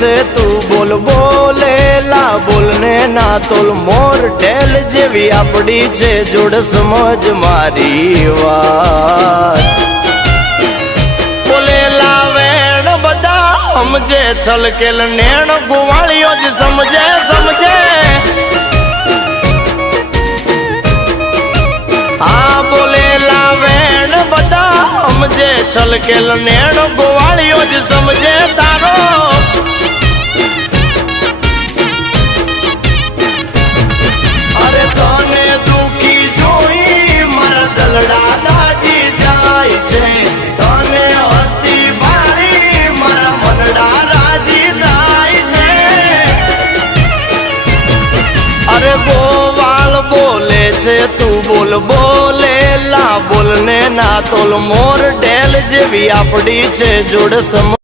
છે તું બોલ બોલેલા બોલને ના તોલ મોર ઢેલ જેવી આપડી છે જોડ સમજ મારી વાત બોલેલા વેણ બધા સમજે છલકેલ નેણ ગોવાળીઓ જ સમજે સમજે હા બોલેલા વેણ બધા સમજે છલકેલ નેણ ગોવાળીઓ જ સમજે તારો અરે તને દુખી જોઈ મારા દલડા દાજી જાય છે તને હસ્તી ભાળી મારા મનડા રાજી થાય છે અરે ગોવાળ બોલે છે તું બોલ બોલેલા બોલને ના તોલ મોર ઢેલ જેવી આપડી છે જોડ સમ